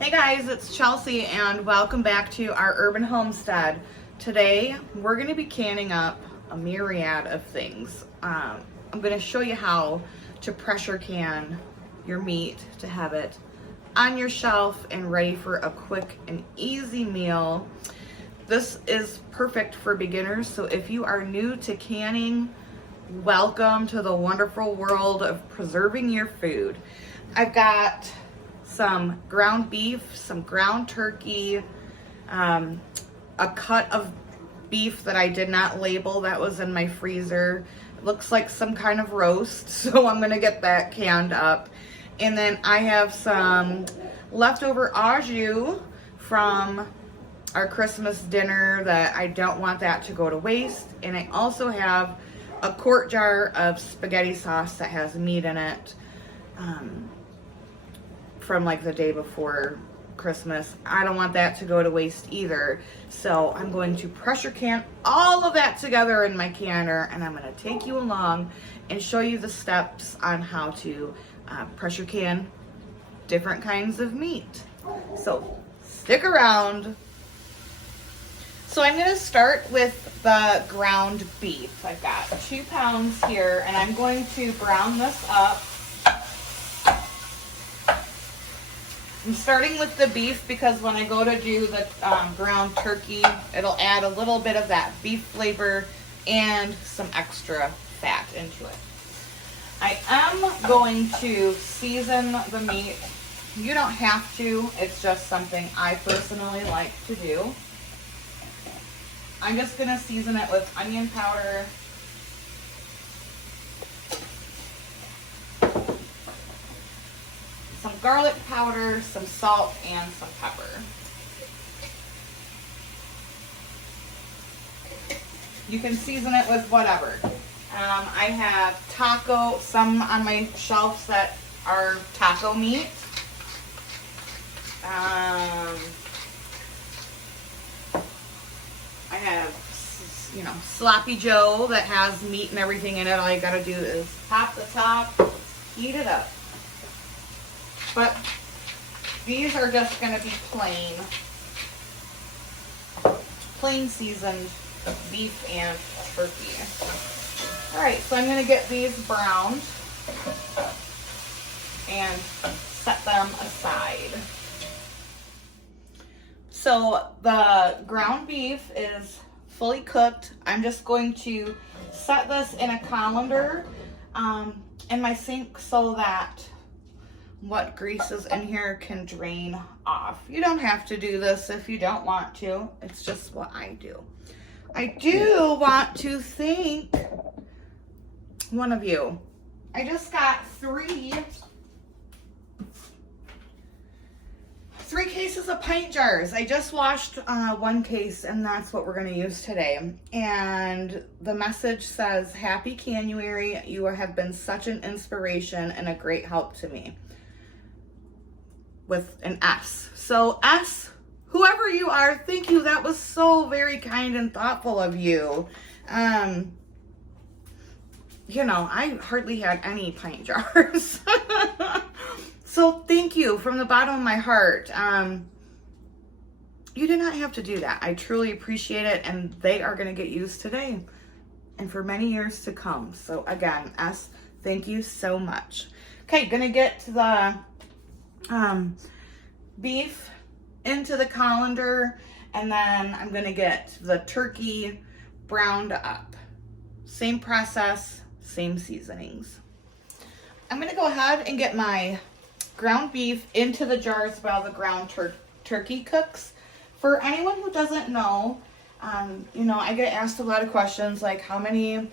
Hey guys, it's Chelsea and welcome back to our urban homestead. Today we're going to be canning up a myriad of things. I'm going to show you how to pressure can your meat to have it on your shelf and ready for a quick and easy meal. This is perfect for beginners, so if you are new to canning, welcome to the wonderful world of preserving your food. I've got some ground beef, some ground turkey, a cut of beef that I did not label that was in my freezer. It looks like some kind of roast, so I'm gonna get that canned up. And then I have some leftover au jus from our Christmas dinner that I don't want that to go to waste. And I also have a quart jar of spaghetti sauce that has meat in it. From like the day before Christmas. I don't want that to go to waste either. So I'm going to pressure can all of that together in my canner, and I'm going to take you along and show you the steps on how to pressure can different kinds of meat. So stick around. So I'm going to start with the ground beef. I've got 2 pounds here, and I'm going to brown this up. I'm starting with the beef because when I go to do the ground turkey, it'll add a little bit of that beef flavor and some extra fat into it. I am going to season the meat. You don't have to, it's just something I personally like to do. I'm just gonna season it with onion powder, some garlic powder, some salt, and some pepper. You can season it with whatever. I have some on my shelves that are taco meat. I have, Sloppy Joe that has meat and everything in it. All you gotta do is pop the top, heat it up. But these are just going to be plain seasoned beef and turkey. All right, so I'm going to get these browned and set them aside. So the ground beef is fully cooked. I'm just going to set this in a colander in my sink so that what grease is in here can drain off. You don't have to do this if you don't want to. It's just what I do. I do want to thank one of you. I just got three cases of pint jars. I just washed one case, and that's what we're going to use today. And the message says, "Happy Canuary. You have been such an inspiration and a great help to me." With an S. So S, whoever you are, thank you. That was so very kind and thoughtful of you. I hardly had any pint jars. So thank you from the bottom of my heart. You did not have to do that. I truly appreciate it, and they are going to get used today and for many years to come. So again, S, thank you so much. Okay, gonna get to the beef into the colander, and then I'm gonna get the turkey browned up. Same process, same seasonings. I'm gonna go ahead and get my ground beef into the jars while the ground turkey cooks. For anyone who doesn't know, I get asked a lot of questions like how many,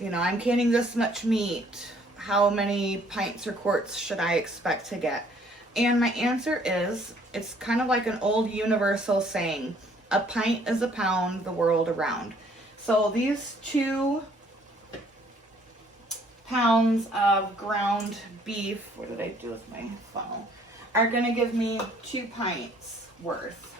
I'm canning this much meat. How many pints or quarts should I expect to get? And my answer is, it's kind of like an old universal saying, a pint is a pound the world around. So these 2 pounds of ground beef, what did I do with my funnel, are going to give me 2 pints worth.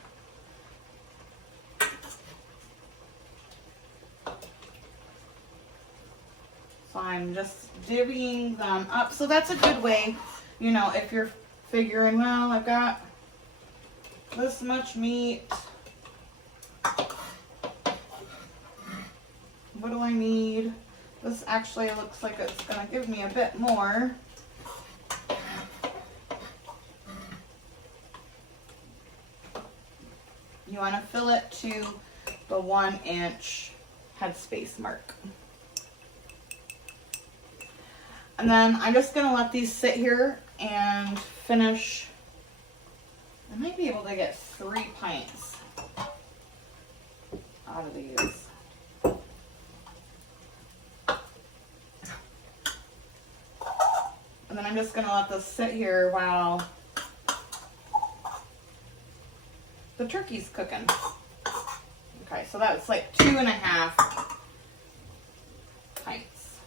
So I'm just divvying them up. So that's a good way, if you're figuring, well, I've got this much meat. What do I need? This actually looks like it's going to give me a bit more. You want to fill it to the 1 inch headspace mark. And then I'm just going to let these sit here and finish. I might be able to get 3 pints out of these. And then I'm just going to let this sit here while the turkey's cooking. Okay, so that's like 2.5 pints.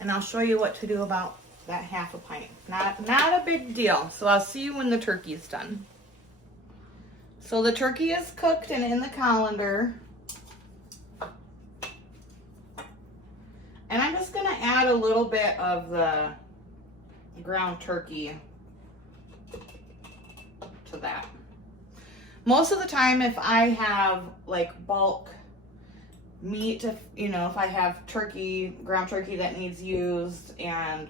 And I'll show you what to do about that 1/2 pint. Not a big deal. So I'll see you when the turkey's done. So the turkey is cooked and in the colander. And I'm just going to add a little bit of the ground turkey to that. Most of the time, if I have like bulk meat, if I have ground turkey that needs used and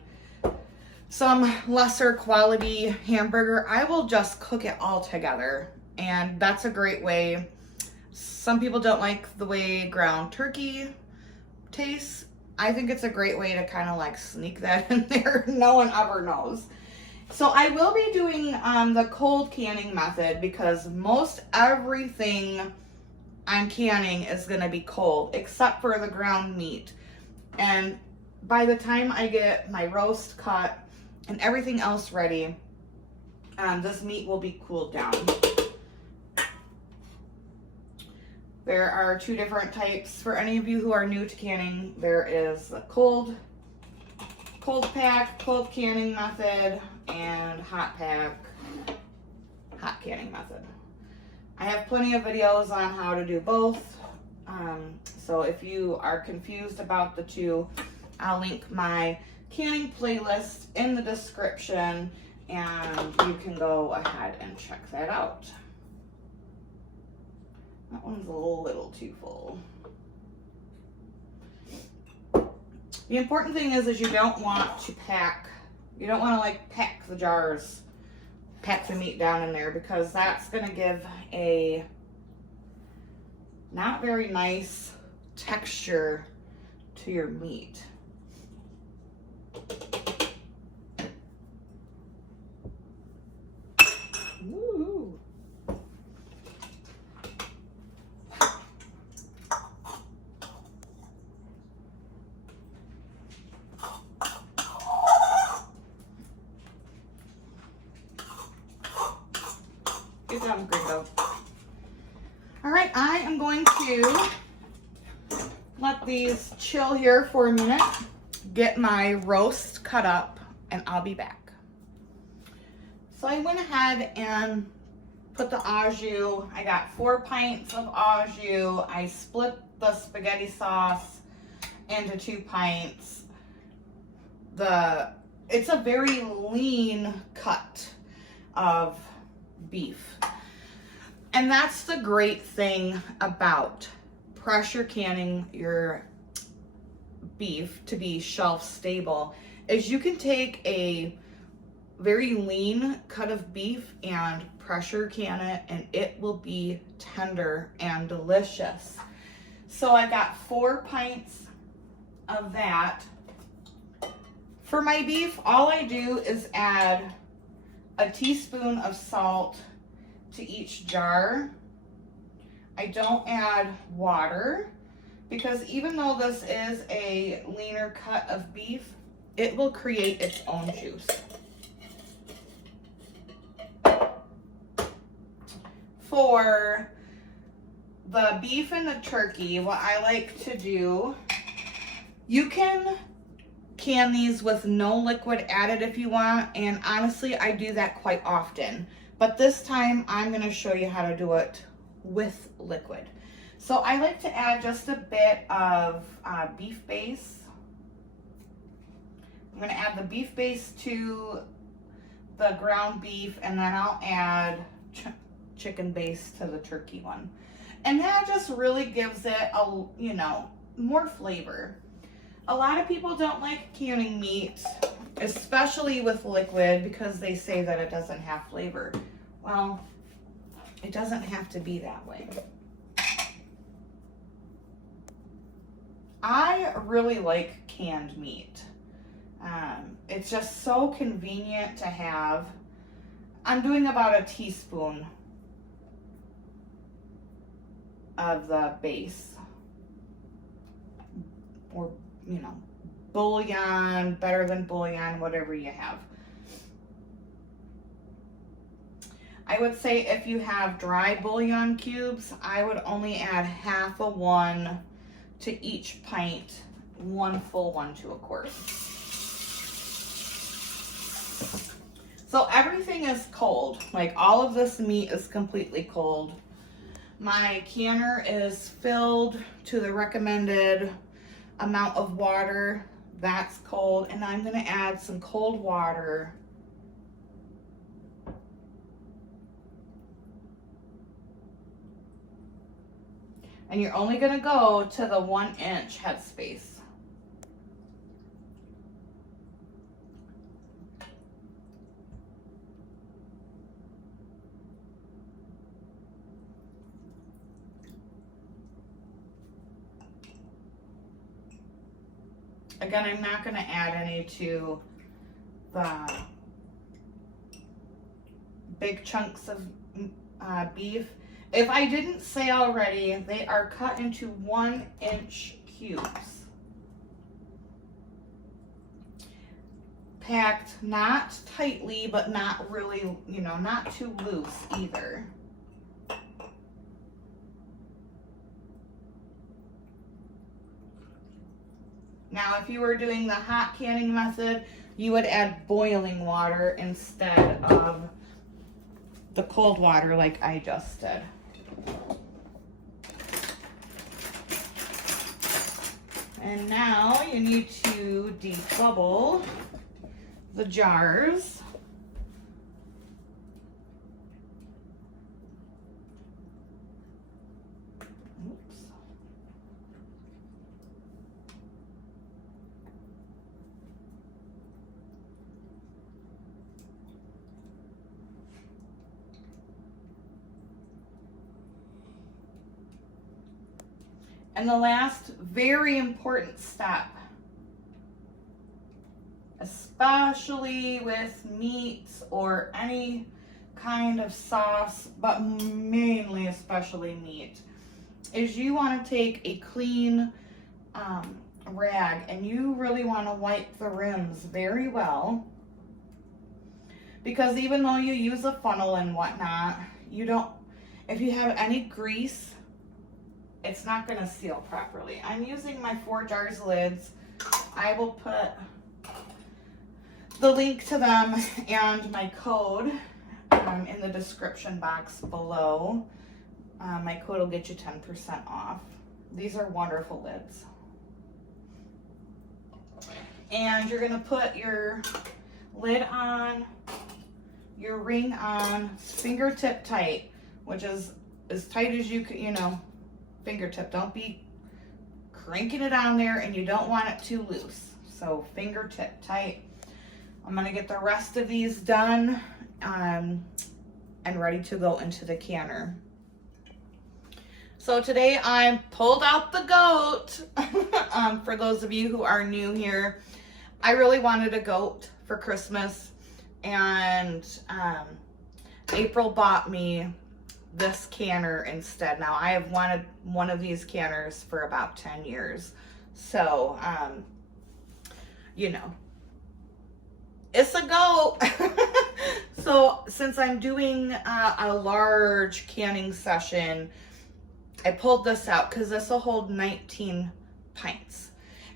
some lesser quality hamburger, I will just cook it all together. And that's a great way. Some people don't like the way ground turkey tastes. I think it's a great way to kind of like sneak that in there. No one ever knows. So I will be doing the cold canning method because most everything I'm canning is going to be cold except for the ground meat. And by the time I get my roast cut and everything else ready, this meat will be cooled down. There are 2 different types. For any of you who are new to canning, there is the cold pack, cold canning method, and hot pack, hot canning method. I have plenty of videos on how to do both. So if you are confused about the 2, I'll link my canning playlist in the description and you can go ahead and check that out. That one's a little too full. The important thing is you don't want to like pack the jars, pack the meat down in there because that's going to give a not very nice texture to your meat. Ooh. Good job, Gringo. All right, I am going to let these chill here for a minute, get my roast cut up, and I'll be back. So I went ahead and put the au jus. I got 4 pints of au jus. I split the spaghetti sauce into 2 pints. It's a very lean cut of beef. And that's the great thing about pressure canning your beef to be shelf stable is you can take a very lean cut of beef and pressure can it and it will be tender and delicious. So I got 4 pints of that. For my beef, all I do is add a teaspoon of salt to each jar. I don't add water because even though this is a leaner cut of beef, it will create its own juice. For the beef and the turkey, what I like to do, you can can these with no liquid added if you want, and honestly I do that quite often. But this time I'm gonna show you how to do it with liquid. So I like to add just a bit of beef base. I'm gonna add the beef base to the ground beef, and then I'll add chicken base to the turkey one. And that just really gives it a, you know, more flavor. A lot of people don't like canning meat, especially with liquid, because they say that it doesn't have flavor. Well, it doesn't have to be that way. I really like canned meat. It's just so convenient to have. I'm doing about a teaspoon of the base, or, you know, bouillon, better than bouillon, whatever you have. I would say if you have dry bouillon cubes, I would only add half of one to each pint, one full one to a quart. So everything is cold. Like, all of this meat is completely cold. My canner is filled to the recommended amount of water. That's cold. And I'm gonna add some cold water. And you're only gonna go to the 1-inch headspace. Again, I'm not going to add any to the big chunks of beef. If I didn't say already, they are cut into 1-inch cubes. Packed not tightly, but not really, you know, not too loose either. Now, if you were doing the hot canning method, you would add boiling water instead of the cold water like I just did. And now you need to debubble the jars. And the last very important step, especially with meats or any kind of sauce, but mainly especially meat, is you want to take a clean rag and you really want to wipe the rims very well, because even though you use a funnel and whatnot, you don't, if you have any grease, it's not going to seal properly. I'm using my 4 jars lids. I will put the link to them and my code in the description box below. My code will get you 10% off. These are wonderful lids. And you're going to put your lid on, your ring on, fingertip tight, which is as tight as you can, you know, fingertip. Don't be cranking it on there, and you don't want it too loose. So fingertip tight. I'm going to get the rest of these done and ready to go into the canner. So today I pulled out the goat. For those of you who are new here, I really wanted a goat for Christmas, and April bought me this canner instead. Now, I have wanted one of these canners for about 10 years. So, you know, it's a goat. So, since I'm doing a large canning session, I pulled this out because this will hold 19 pints.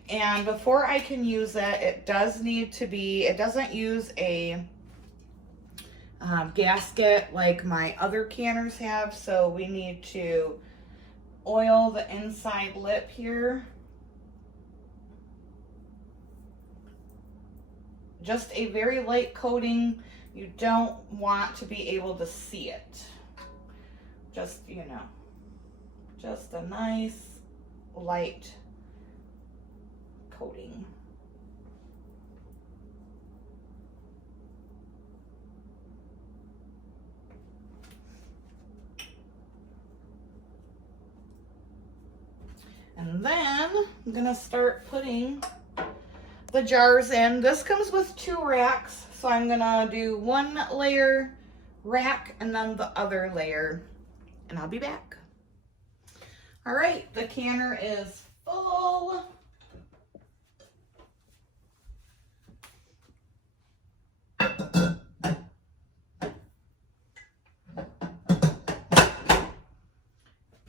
And before I can use it, it does need to be, it doesn't use a gasket like my other canners have. So we need to oil the inside lip here. Just a very light coating. You don't want to be able to see it. Just, you know, just a nice light coating. And then I'm gonna start putting the jars in. This comes with 2 racks, so I'm gonna do 1 layer rack and then the other layer, and I'll be back. All right, the canner is full.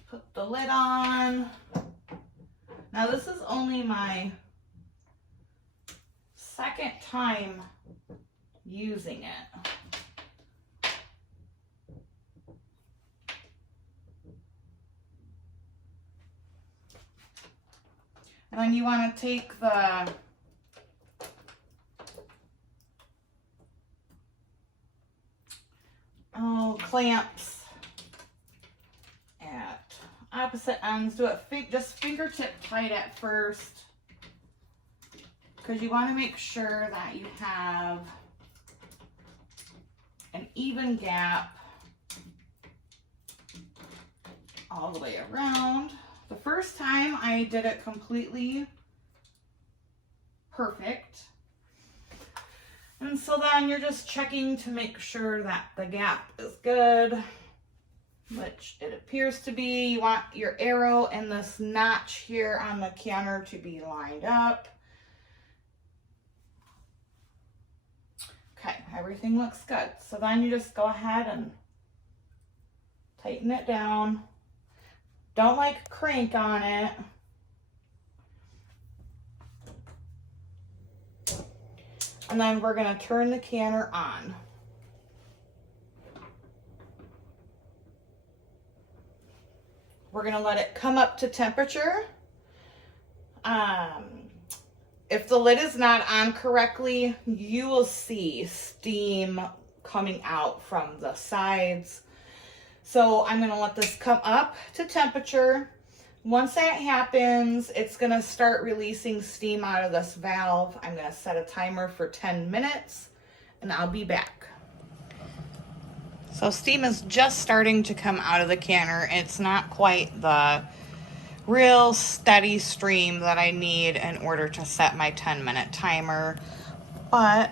Put the lid on. Now this is only my second time using it. And then you want to take the clamps at opposite ends. Do it just fingertip tight at first, because you want to make sure that you have an even gap all the way around. The first time I did it completely perfect. And so then you're just checking to make sure that the gap is good, which it appears to be. You want your arrow and this notch here on the canner to be lined up. Okay, everything looks good. So then you just go ahead and tighten it down. Don't like crank on it. And then we're going to turn the canner on. We're going to let it come up to temperature. If the lid is not on correctly, you will see steam coming out from the sides. So I'm going to let this come up to temperature. Once that happens, it's going to start releasing steam out of this valve. I'm going to set a timer for 10 minutes and I'll be back. So steam is just starting to come out of the canner. It's not quite the real steady stream that I need in order to set my 10-minute timer, but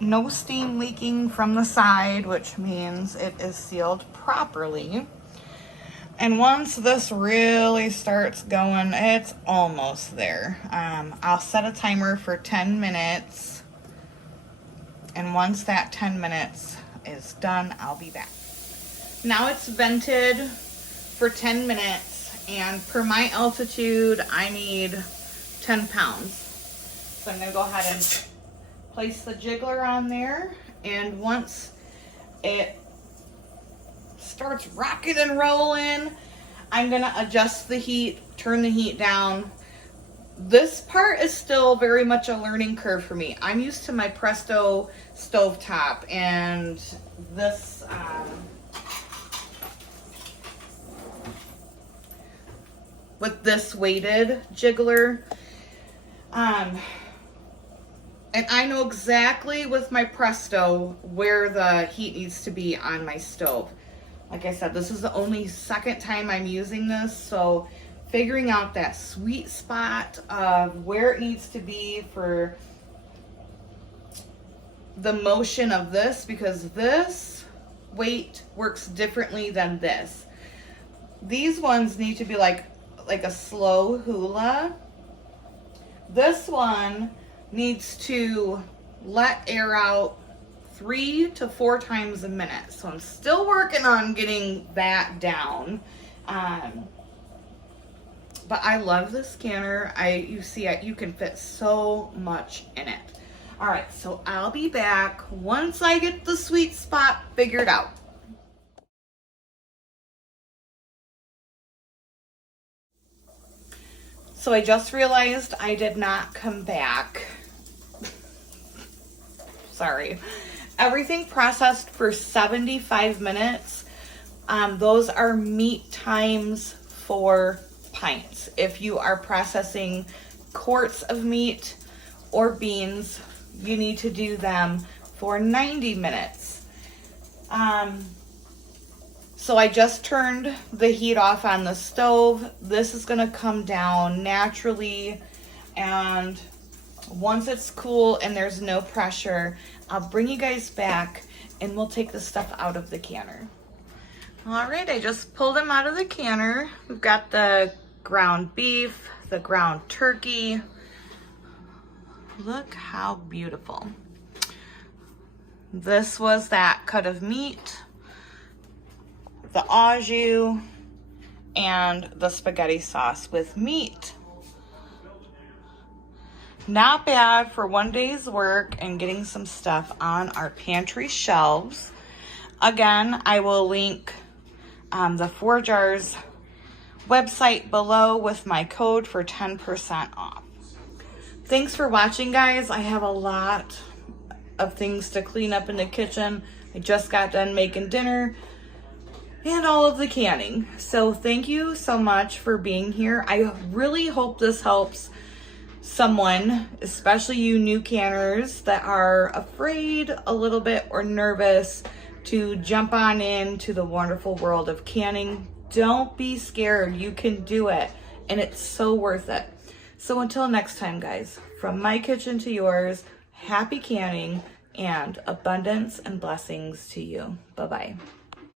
no steam leaking from the side, which means it is sealed properly. And once this really starts going, it's almost there. I'll set a timer for 10 minutes. And once that 10 minutes is done, I'll be back. Now it's vented for 10 minutes. And per my altitude, I need 10 pounds. So I'm going to go ahead and place the jiggler on there. And once it starts rocking and rolling, I'm gonna adjust the heat, turn the heat down. This part is still very much a learning curve for me. I'm used to my Presto stovetop, and this with this weighted jiggler, and I know exactly with my Presto where the heat needs to be on my stove. Like I said, this is the only second time I'm using this, so figuring out that sweet spot of where it needs to be for the motion of this, because this weight works differently than this. These ones need to be like a slow hula. This one needs to let air out 3 to 4 times a minute. So I'm still working on getting that down. But I love this canner. You see it, you can fit so much in it. All right, so I'll be back once I get the sweet spot figured out. So I just realized I did not come back. Sorry. Everything processed for 75 minutes. Those are meat times for pints. If you are processing quarts of meat or beans, you need to do them for 90 minutes. So I just turned the heat off on the stove. This is gonna come down naturally, and once it's cool and there's no pressure, I'll bring you guys back and we'll take the stuff out of the canner. All right, I just pulled them out of the canner. We've got the ground beef, the ground turkey. Look how beautiful. This was that cut of meat, the au jus, and the spaghetti sauce with meat. Not bad for one day's work and getting some stuff on our pantry shelves. Again, I will link the 4 Jars website below with my code for 10% off. Thanks for watching, guys. I have a lot of things to clean up in the kitchen. I just got done making dinner and all of the canning. So thank you so much for being here. I really hope this helps someone, especially you new canners that are afraid a little bit or nervous to jump on into the wonderful world of canning. Don't be scared. You can do it, and it's so worth it. So until next time, guys, from my kitchen to yours, happy canning and abundance and blessings to you. Bye-bye.